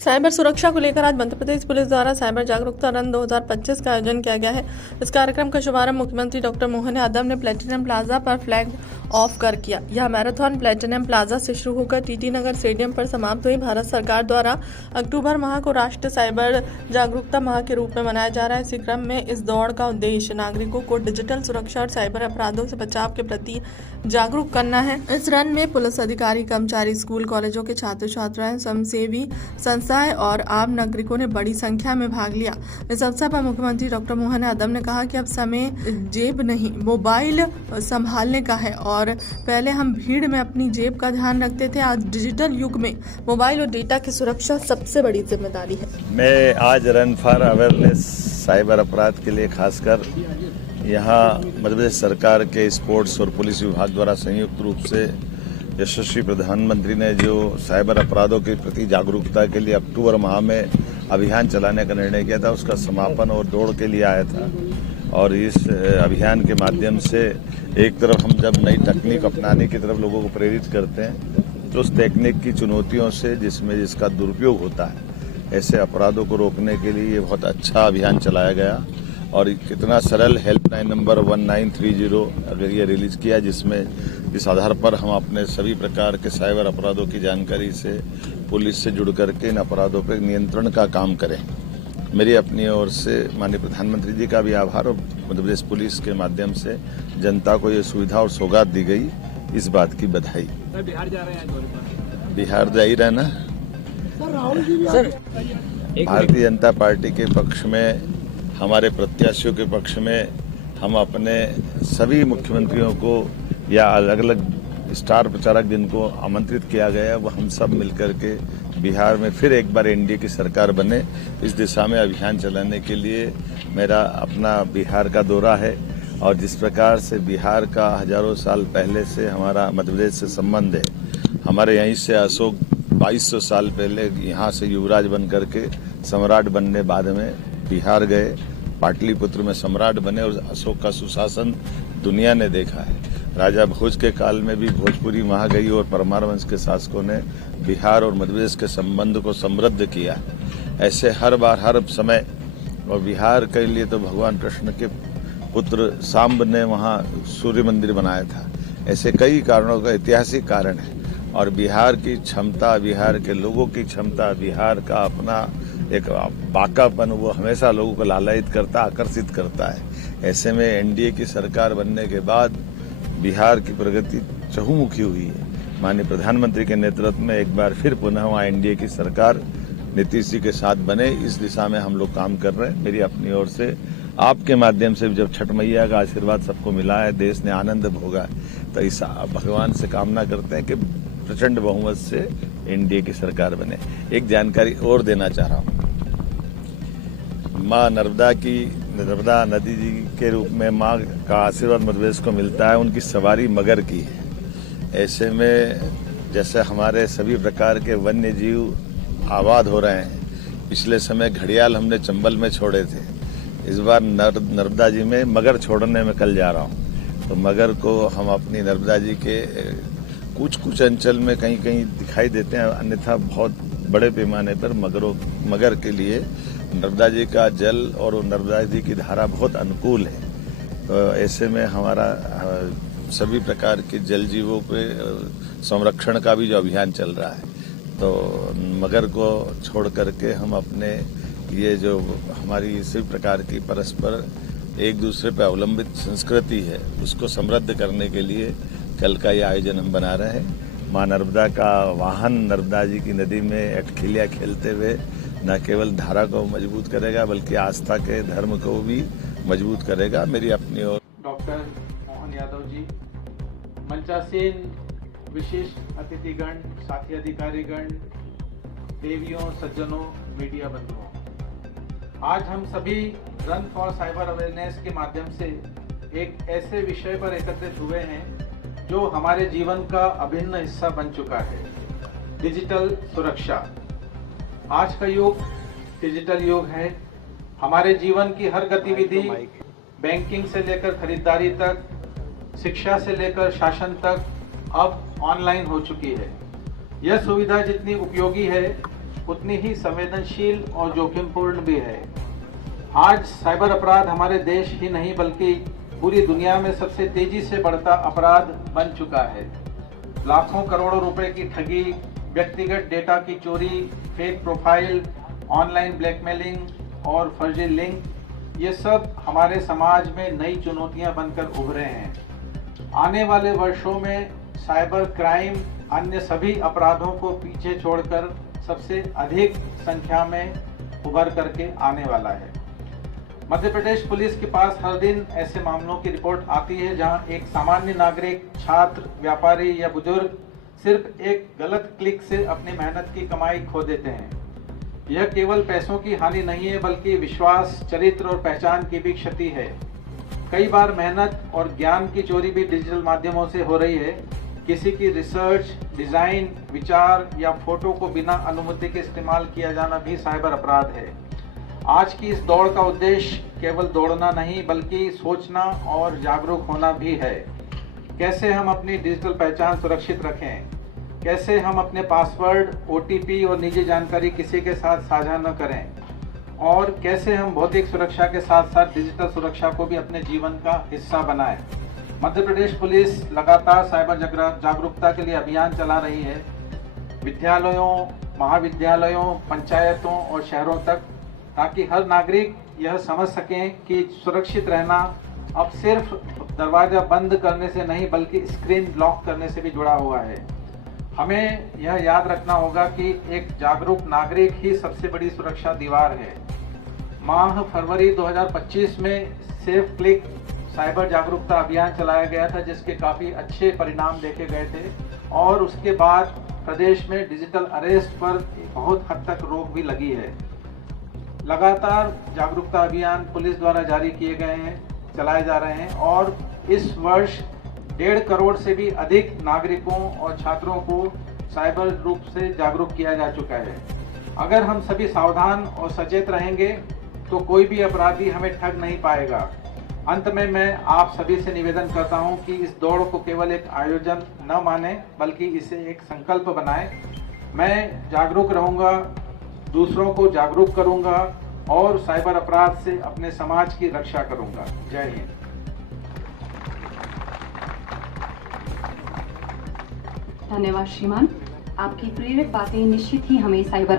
Cyber सुरक्षा को लेकर आज मध्य प्रदेश पुलिस द्वारा साइबर जागरूकता रन 2025 का आयोजन किया गया है। इस कार्यक्रम का शुभारंभ मुख्यमंत्री डॉक्टर मोहन यादव ने प्लेटिनम प्लाजा पर फ्लैग ऑफ कर किया। यह मैराथन प्लेटिनम प्लाजा से शुरू होकर टीटी नगर स्टेडियम पर समाप्त हुई। भारत सरकार द्वारा अक्टूबर माह को राष्ट्रीय साइबर जागरूकता माह के रूप में मनाया जा रहा है। इसी क्रम में इस दौड़ का उद्देश्य नागरिकों को डिजिटल सुरक्षा और साइबर अपराधों से बचाव के प्रति जागरूक करना है। इस रन में पुलिस अधिकारी, कर्मचारी, स्कूल कॉलेजों के छात्र छात्राएं, स्वयंसेवी संस्थाएं और आम नागरिकों ने बड़ी संख्या में भाग लिया। इस अवसर पर मुख्यमंत्री डॉक्टर मोहन यादव ने कहा कि अब समय जेब नहीं, मोबाइल संभालने का है और पहले हम भीड़ में अपनी जेब का ध्यान रखते थे। आज डिजिटल युग में मोबाइल और डेटा की सुरक्षा सबसे बड़ी जिम्मेदारी है। मैं आज रन फॉर अवेयरनेस साइबर अपराध के लिए खासकर यहाँ मध्य प्रदेश सरकार के स्पोर्ट्स और पुलिस विभाग द्वारा संयुक्त रूप से यशस्वी प्रधानमंत्री ने जो साइबर अपराधों के प्रति जागरूकता के लिए अक्टूबर माह में अभियान चलाने का निर्णय किया था, उसका समापन और दौड़ के लिए आया था। और इस अभियान के माध्यम से एक तरफ हम जब नई तकनीक अपनाने की तरफ लोगों को प्रेरित करते हैं, तो उस तकनीक की चुनौतियों से जिसका दुरुपयोग होता है, ऐसे अपराधों को रोकने के लिए ये बहुत अच्छा अभियान चलाया गया। और कितना सरल हेल्पलाइन नंबर 1930 अगर ये रिलीज किया, जिस आधार पर हम अपने सभी प्रकार के साइबर अपराधों की जानकारी से पुलिस से जुड़ करके इन अपराधों पर नियंत्रण का काम करें। मेरी अपनी ओर से माननीय प्रधानमंत्री जी का भी आभार और मध्य प्रदेश पुलिस के माध्यम से जनता को ये सुविधा और सौगात दी गई, इस बात की बधाई। बिहार जा रहे हैं, बिहार जा ही रहना सर। भारतीय जनता पार्टी के पक्ष में, हमारे प्रत्याशियों के पक्ष में हम अपने सभी मुख्यमंत्रियों को या अलग अलग स्टार प्रचारक जिनको आमंत्रित किया गया, वो हम सब मिलकर के बिहार में फिर एक बार एनडीए की सरकार बने, इस दिशा में अभियान चलाने के लिए मेरा अपना बिहार का दौरा है। और जिस प्रकार से बिहार का हजारों साल पहले से हमारा मध्य प्रदेश से संबंध है, हमारे यहीं से अशोक 2200 साल पहले यहाँ से युवराज बन करके सम्राट बनने बाद में बिहार गए, पाटलिपुत्र में सम्राट बने और अशोक का सुशासन दुनिया ने देखा है। राजा भोज के काल में भी भोजपुरी वहाँ गई और परमार वंश के शासकों ने बिहार और मध्य प्रदेश के संबंध को समृद्ध किया। ऐसे हर बार हर समय, और बिहार के लिए तो भगवान कृष्ण के पुत्र सांब ने वहाँ सूर्य मंदिर बनाया था। ऐसे कई कारणों का ऐतिहासिक कारण है। और बिहार की क्षमता, बिहार के लोगों की क्षमता, बिहार का अपना एक बाकापन, वो हमेशा लोगों को लालायित करता, आकर्षित करता है। ऐसे में एनडीए की सरकार बनने के बाद बिहार की प्रगति चहुमुखी हुई है। माननीय प्रधानमंत्री के नेतृत्व में एक बार फिर पुनः वहाँ एनडीए की सरकार नीतीश जी के साथ बने, इस दिशा में हम लोग काम कर रहे हैं। मेरी अपनी ओर से आपके माध्यम से जब छठ मैया का आशीर्वाद सबको मिला है, देश ने आनंद भोगा है, तो इस भगवान से कामना करते हैं कि प्रचंड बहुमत से एनडीए की सरकार बने। एक जानकारी और देना चाह रहा हूँ, माँ नर्मदा नदी जी के रूप में माँ का आशीर्वाद मध्य प्रदेश को मिलता है, उनकी सवारी मगर की है। ऐसे में जैसे हमारे सभी प्रकार के वन्य जीव आबाद हो रहे हैं, पिछले समय घड़ियाल हमने चंबल में छोड़े थे, इस बार नर्मदा जी में मगर छोड़ने में कल जा रहा हूँ। तो मगर को हम अपनी नर्मदा जी के कुछ अंचल में कहीं कहीं दिखाई देते हैं, अन्यथा बहुत बड़े पैमाने पर मगर के लिए नर्मदा जी का जल और नर्मदा जी की धारा बहुत अनुकूल है। तो ऐसे में हमारा सभी प्रकार के जल जीवों के संरक्षण का भी जो अभियान चल रहा है, तो मगर को छोड़ करके हम अपने ये जो हमारी सभी प्रकार की परस्पर एक दूसरे पर अवलंबित संस्कृति है, उसको समृद्ध करने के लिए कल का ये आयोजन हम बना रहे हैं। माँ नर्मदा का वाहन नर्मदा जी की नदी में अटखिलिया खेलते हुए न केवल धारा को मजबूत करेगा, बल्कि आस्था के धर्म को भी मजबूत करेगा। मेरी अपनी ओर डॉक्टर मोहन यादव जी, मंचासीन विशिष्ट अतिथिगण, साथी अधिकारीगण, देवियों, सज्जनों, मीडिया बंधुओं, आज हम सभी रन फॉर साइबर अवेयरनेस के माध्यम से एक ऐसे विषय पर एकत्रित हुए हैं जो हमारे जीवन का अभिन्न हिस्सा बन चुका है, डिजिटल सुरक्षा। आज का युग डिजिटल युग है। हमारे जीवन की हर गतिविधि, बैंकिंग से लेकर खरीदारी तक, शिक्षा से लेकर शासन तक अब ऑनलाइन हो चुकी है। यह सुविधा जितनी उपयोगी है, उतनी ही संवेदनशील और जोखिमपूर्ण भी है। आज साइबर अपराध हमारे देश ही नहीं बल्कि पूरी दुनिया में सबसे तेजी से बढ़ता अपराध बन चुका है। लाखों करोड़ों रुपए की ठगी, व्यक्तिगत डेटा की चोरी, फेक प्रोफाइल, ऑनलाइन ब्लैकमेलिंग और फर्जी लिंक, ये सब हमारे समाज में नई चुनौतियां बनकर उभरे हैं। आने वाले वर्षों में साइबर क्राइम अन्य सभी अपराधों को पीछे छोड़कर सबसे अधिक संख्या में उभर करके आने वाला है। मध्य प्रदेश पुलिस के पास हर दिन ऐसे मामलों की रिपोर्ट आती है जहां एक सामान्य नागरिक, छात्र, व्यापारी या बुजुर्ग सिर्फ एक गलत क्लिक से अपनी मेहनत की कमाई खो देते हैं। यह केवल पैसों की हानि नहीं है बल्कि विश्वास, चरित्र और पहचान की भी क्षति है। कई बार मेहनत और ज्ञान की चोरी भी डिजिटल माध्यमों से हो रही है। किसी की रिसर्च, डिजाइन, विचार या फोटो को बिना अनुमति के इस्तेमाल किया जाना भी साइबर अपराध है। आज की इस दौड़ का उद्देश्य केवल दौड़ना नहीं बल्कि सोचना और जागरूक होना भी है। कैसे हम अपनी डिजिटल पहचान सुरक्षित रखें, कैसे हम अपने पासवर्ड, OTP और निजी जानकारी किसी के साथ साझा न करें, और कैसे हम भौतिक सुरक्षा के साथ साथ डिजिटल सुरक्षा को भी अपने जीवन का हिस्सा बनाएं। मध्य प्रदेश पुलिस लगातार साइबर जागरूकता के लिए अभियान चला रही है। विद्यालयों, महाविद्यालयों, पंचायतों और शहरों तक, ताकि हर नागरिक यह समझ सकें कि सुरक्षित रहना अब सिर्फ दरवाजा बंद करने से नहीं बल्कि स्क्रीन लॉक करने से भी जुड़ा हुआ है। हमें यह याद रखना होगा कि एक जागरूक नागरिक ही सबसे बड़ी सुरक्षा दीवार है। माह फरवरी 2025 में सेफ क्लिक साइबर जागरूकता अभियान चलाया गया था जिसके काफ़ी अच्छे परिणाम देखे गए थे, और उसके बाद प्रदेश में डिजिटल अरेस्ट पर बहुत हद तक रोक भी लगी है। लगातार जागरूकता अभियान पुलिस द्वारा जारी किए गए हैं, चलाए जा रहे हैं, और इस वर्ष 1.5 करोड़ से भी अधिक नागरिकों और छात्रों को साइबर रूप से जागरूक किया जा चुका है। अगर हम सभी सावधान और सचेत रहेंगे तो कोई भी अपराधी हमें ठग नहीं पाएगा। अंत में मैं आप सभी से निवेदन करता हूं कि इस दौड़ को केवल एक आयोजन न माने बल्कि इसे एक संकल्प बनाएं। मैं जागरूक रहूंगा, दूसरों को जागरूक करूंगा और साइबर अपराध से अपने समाज की रक्षा करूंगा। जय हिंद। धन्यवाद श्रीमान, आपकी प्रेरक बातें निश्चित ही हमें साइबर